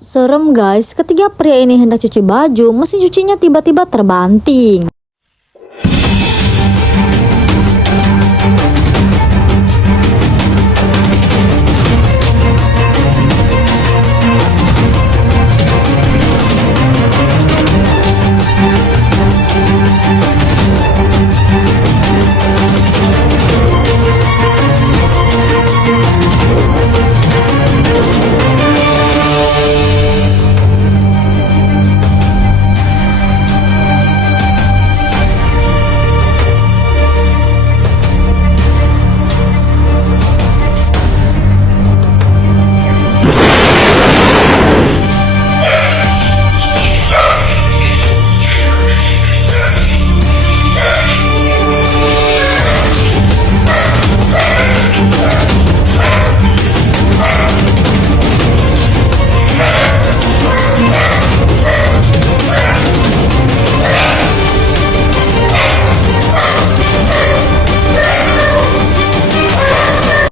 Serem guys, ketika pria ini hendak cuci baju, mesin cucinya tiba-tiba terbanting.